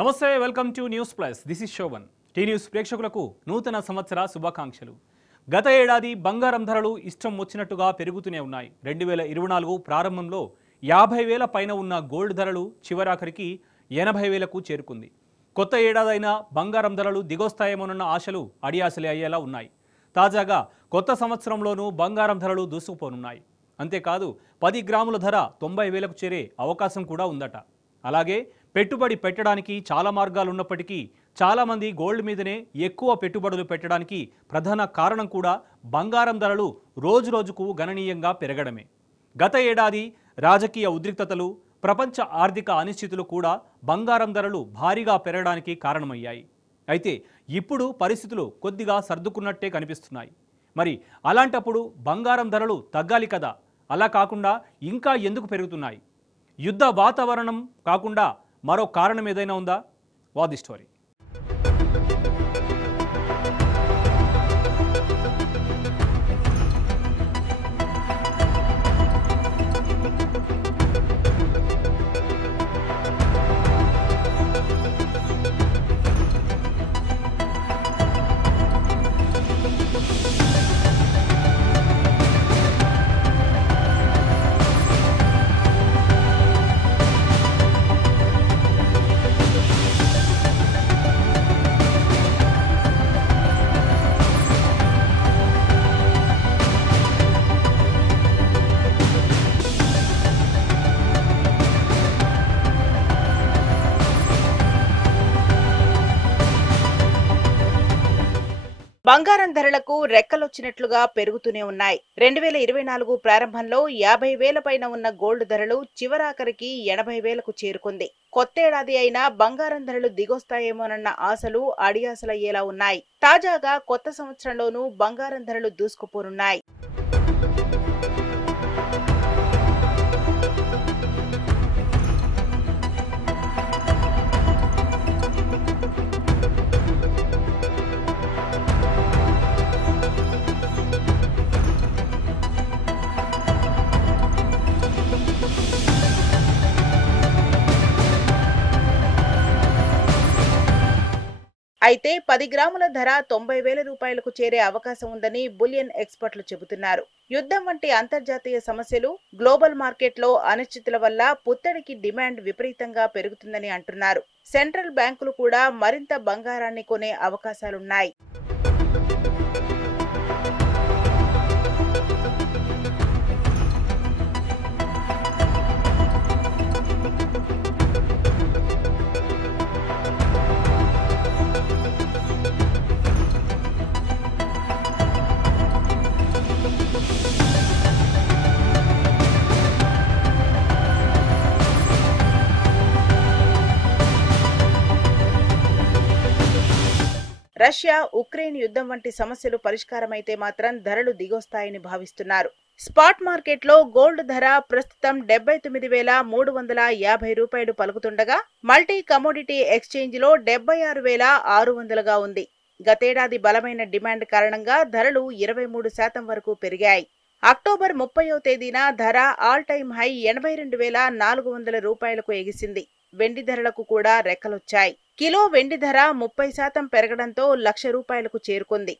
నమస్తే welcome to news plus this is Shobhan T news ప్రేక్షకులకు నూతన సంవత్సర శుభాకాంక్షలు. గత ఏడాది బంగారం ధరలు ఇష్టం వచ్చినట్టుగా పెరుగుతూనే ఉన్నాయి. 2024 ప్రారంభంలో 50,000 పైన ఉన్న గోల్డ్ ధరలు చివరాఖరికి 80,000కు చేరుకుంది. కొత్త ఏడాదైనా బంగారం ధరలు దిగొస్తాయేమోనన్న ఆశలు అడియాసలే అయ్యేలా ఉన్నాయి. తాజాగా కొత్త సంవత్సరంలోనూ బంగారం ధరలు దూసుకుపోనున్నాయి. అంతేకాదు 10 గ్రాముల ధర 90,000కు చేరే అవకాశం కూడా ఉందట. అలాగే పెట్టుబడి పెట్టడానికి చాలా మార్గాలు ఉన్నప్పటికీ చాలామంది గోల్డ్ మీదనే ఎక్కువ పెట్టుబడులు పెట్టడానికి ప్రధాన కారణం కూడా బంగారం ధరలు రోజురోజుకు గణనీయంగా పెరగడమే. గత ఏడాది రాజకీయ ఉద్రిక్తతలు, ప్రపంచ ఆర్థిక అనిశ్చితులు కూడా బంగారం ధరలు భారీగా పెరగడానికి కారణమయ్యాయి. అయితే ఇప్పుడు పరిస్థితులు కొద్దిగా సర్దుకున్నట్టే కనిపిస్తున్నాయి. మరి అలాంటప్పుడు బంగారం ధరలు తగ్గాలి కదా, అలా కాకుండా ఇంకా ఎందుకు పెరుగుతున్నాయి? యుద్ధ వాతావరణం కాకుండా మరో కారణం ఏదైనా ఉందా? What the story. బంగారం ధరలకు రెక్కలొచ్చినట్లుగా పెరుగుతూనే ఉన్నాయి. 2024 ప్రారంభంలో 50,000 పైన ఉన్న గోల్డ్ ధరలు చివరాఖరికి 80,000కు చేరుకుంది. కొత్తేడాది అయినా బంగారం ధరలు దిగొస్తాయేమోనన్న ఆశలు అడియాసలయ్యేలా ఉన్నాయి. తాజాగా కొత్త సంవత్సరంలోనూ బంగారం ధరలు దూసుకుపోనున్నాయి. అయితే 10 గ్రాముల ధర 90,000 రూపాయలకు చేరే అవకాశం ఉందని బులియన్ ఎక్స్పర్ట్లు చెబుతున్నారు. యుద్ధం వంటి అంతర్జాతీయ సమస్యలు, గ్లోబల్ మార్కెట్లో అనిశ్చితుల వల్ల పుత్తడికి డిమాండ్ విపరీతంగా పెరుగుతుందని అంటున్నారు. సెంట్రల్ బ్యాంకులు కూడా మరింత బంగారాన్ని కొనే అవకాశాలున్నాయి. రష్యా ఉక్రెయిన్ యుద్ధం వంటి సమస్యలు పరిష్కారమైతే మాత్రం ధరలు దిగొస్తాయని భావిస్తున్నారు. స్పాట్ మార్కెట్లో గోల్డ్ ధర ప్రస్తుతం 79,350 రూపాయలు పలుకుతుండగా మల్టీ కమోడిటీ ఎక్స్చేంజ్ లో 76,600గా ఉంది. గతేడాది బలమైన డిమాండ్ కారణంగా ధరలు 23% వరకు పెరిగాయి. అక్టోబర్ 30వ తేదీన ధర ఆల్ టైమ్ హై 82,400 రూపాయలకు ఎగిసింది. వెండి ధరలకు కూడా రెక్కలొచ్చాయి. కిలో వెండి ధర 30% పెరగడంతో ₹1,00,000కు చేరుకుంది.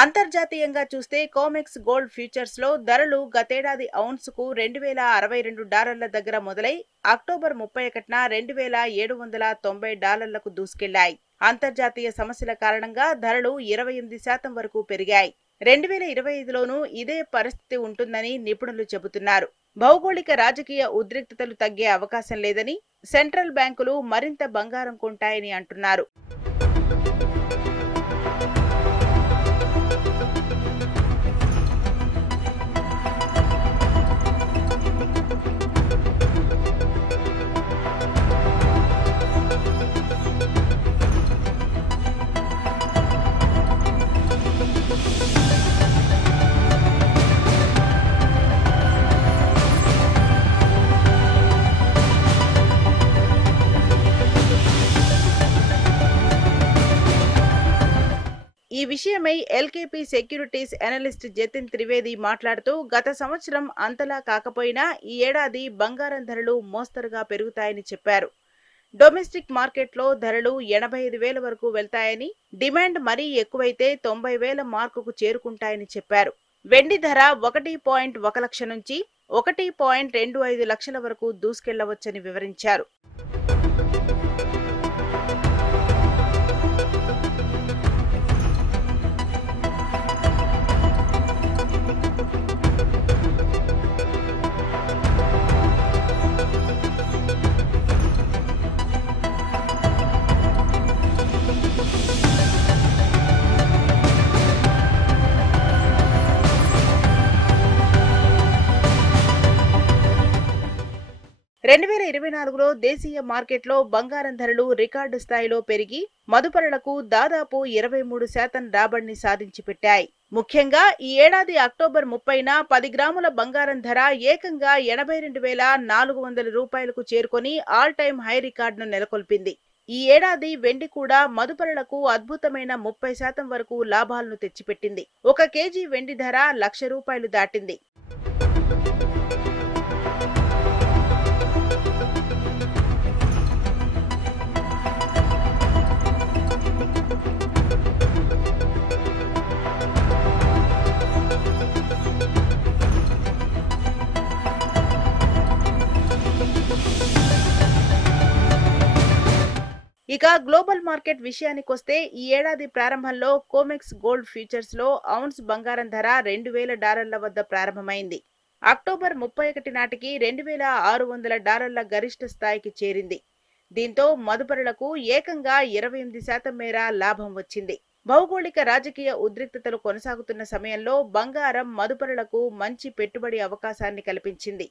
అంతర్జాతీయంగా చూస్తే కోమెక్స్ గోల్డ్ ఫ్యూచర్స్ లో ధరలు గతేడాది ఔన్సుకు $2,062 దగ్గర మొదలై అక్టోబర్ 31న $2,790లకు దూసుకెళ్లాయి. అంతర్జాతీయ సమస్యల కారణంగా ధరలు 28% వరకు పెరిగాయి. 2025లోనూ ఇదే పరిస్థితి ఉంటుందని నిపుణులు చెబుతున్నారు. భౌగోళిక రాజకీయ ఉద్రిక్తతలు తగ్గే అవకాశం లేదని, సెంట్రల్ బ్యాంకులు మరింత బంగారం కొంటాయని అంటున్నారు. విషయమై LKP securities analyst Jatin Trivedi మాట్లాడుతూ గత సంవత్సరం అంతలా కాకపోయినా ఈ ఏడాది బంగారం ధరలు మోస్తరుగా పెరుగుతాయని చెప్పారు. డొమెస్టిక్ మార్కెట్లో ధరలు 85,000 వరకు వెళ్తాయని, డిమాండ్ మరీ ఎక్కువైతే 90,000 మార్కుకు చేరుకుంటాయని చెప్పారు. వెండి ధర 1.1 లక్ష నుంచి 1.25 లక్షల వరకు దూసుకెళ్లవచ్చని వివరించారు. రెండు 2024లో దేశీయ మార్కెట్లో బంగారం ధరలు రికార్డు స్థాయిలో పెరిగి మదుపరులకు దాదాపు 23% రాబడిని సాధించి పెట్టాయి. ముఖ్యంగా ఈ ఏడాది అక్టోబర్ 30న 10 గ్రాముల బంగారం ధర ఏకంగా 82,400 రూపాయలకు చేరుకొని ఆల్ టైమ్ హై రికార్డును నెలకొల్పింది. ఈ ఏడాది వెండి కూడా మదుపరులకు అద్భుతమైన 30% వరకు లాభాలను తెచ్చిపెట్టింది. 1 కేజీ వెండి ధర ₹1,00,000 దాటింది. ఇక గ్లోబల్ మార్కెట్ విషయానికొస్తే ఈ ఏడాది ప్రారంభంలో కోమెక్స్ గోల్డ్ ఫ్యూచర్స్ లో ఔన్స్ బంగారం ధర $2,000 వద్ద ప్రారంభమైంది. అక్టోబర్ 31 నాటికి $2,600 గరిష్ట స్థాయికి చేరింది. దీంతో మదుపరులకు ఏకంగా 28% మేర లాభం వచ్చింది. భౌగోళిక రాజకీయ ఉద్రిక్తతలు కొనసాగుతున్న సమయంలో బంగారం మదుపరులకు మంచి పెట్టుబడి అవకాశాన్ని కల్పించింది.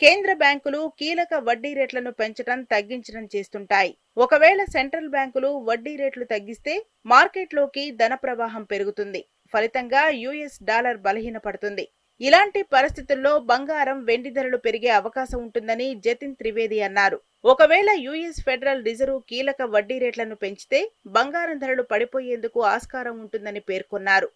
కేంద్ర బ్యాంకులు కీలక వడ్డీ రేట్లను పెంచడం తగ్గించడం చేస్తుంటాయి. ఒకవేళ సెంట్రల్ బ్యాంకులు వడ్డీ రేట్లు తగ్గిస్తే మార్కెట్లోకి ధన ప్రవాహం పెరుగుతుంది. ఫలితంగా యుఎస్ డాలర్ బలహీనపడుతుంది. ఇలాంటి పరిస్థితుల్లో బంగారం వెండి ధరలు పెరిగే అవకాశం ఉంటుందని జతిన్ త్రివేది అన్నారు. ఒకవేళ యుఎస్ ఫెడరల్ రిజర్వ్ కీలక వడ్డీ రేట్లను పెంచితే బంగారం ధరలు పడిపోయేందుకు ఆస్కారం ఉంటుందని పేర్కొన్నారు.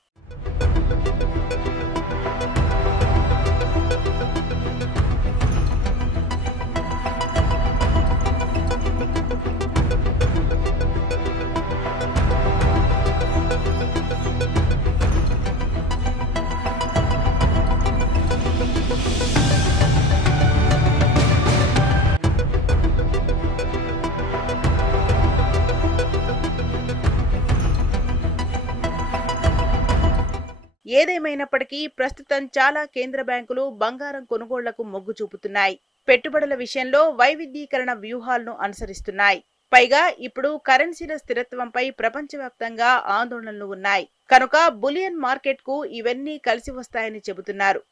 ఏదేమైనప్పటికీ ప్రస్తుతం చాలా కేంద్ర బ్యాంకులు బంగారం కొనుగోళ్లకు మొగ్గు చూపుతున్నాయి. పెట్టుబడుల విషయంలో వైవిధ్యీకరణ వ్యూహాలను అనుసరిస్తున్నాయి. పైగా ఇప్పుడు కరెన్సీల స్థిరత్వంపై ప్రపంచవ్యాప్తంగా ఆందోళనలు ఉన్నాయి. కనుక బులియన్ మార్కెట్కు ఇవన్నీ కలిసి వస్తాయని చెబుతున్నారు.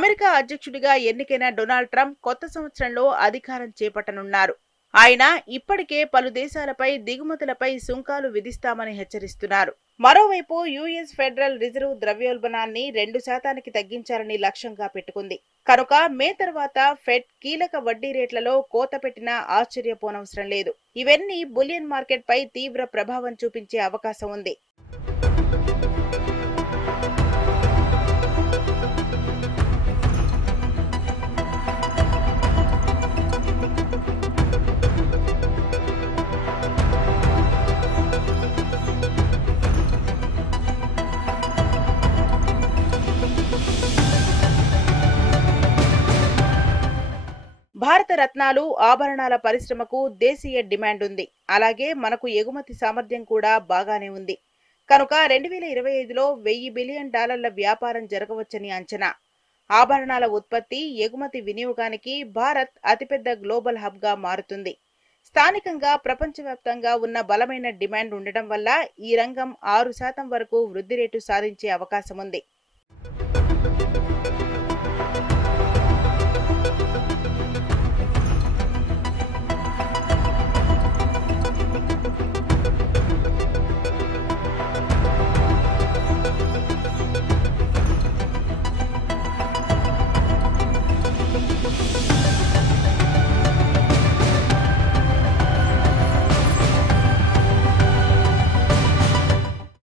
అమెరికా అధ్యక్షుడిగా ఎన్నికైన డొనాల్డ్ ట్రంప్ కొత్త సంవత్సరంలో అధికారం చేపట్టనున్నారు. ఆయన ఇప్పటికే పలు దేశాలపై దిగుమతులపై సుంకాలు విధిస్తామని హెచ్చరిస్తున్నారు. మరోవైపు యుఎస్ ఫెడరల్ రిజర్వ్ ద్రవ్యోల్బణాన్ని 2% తగ్గించాలని లక్ష్యంగా పెట్టుకుంది. కనుక మే తర్వాత ఫెడ్ కీలక వడ్డీ రేట్లలో కోత పెట్టినా ఆశ్చర్యపోనవసరం లేదు. ఇవన్నీ బులియన్ మార్కెట్ పై తీవ్ర ప్రభావం చూపించే అవకాశం ఉంది. భారత రత్నాలు, ఆభరణాల పరిశ్రమకు దేశీయ డిమాండ్ ఉంది. అలాగే మనకు ఎగుమతి సామర్థ్యం కూడా బాగానే ఉంది. కనుక 2025లో $1000 బిలియన్ వ్యాపారం జరగవచ్చని అంచనా. ఆభరణాల ఉత్పత్తి, ఎగుమతి వినియోగానికి భారత్ అతిపెద్ద గ్లోబల్ హబ్గా మారుతుంది. స్థానికంగా ప్రపంచవ్యాప్తంగా ఉన్న బలమైన డిమాండ్ ఉండటం వల్ల ఈ రంగం 6% వరకు వృద్ధి రేటు సాధించే అవకాశం ఉంది.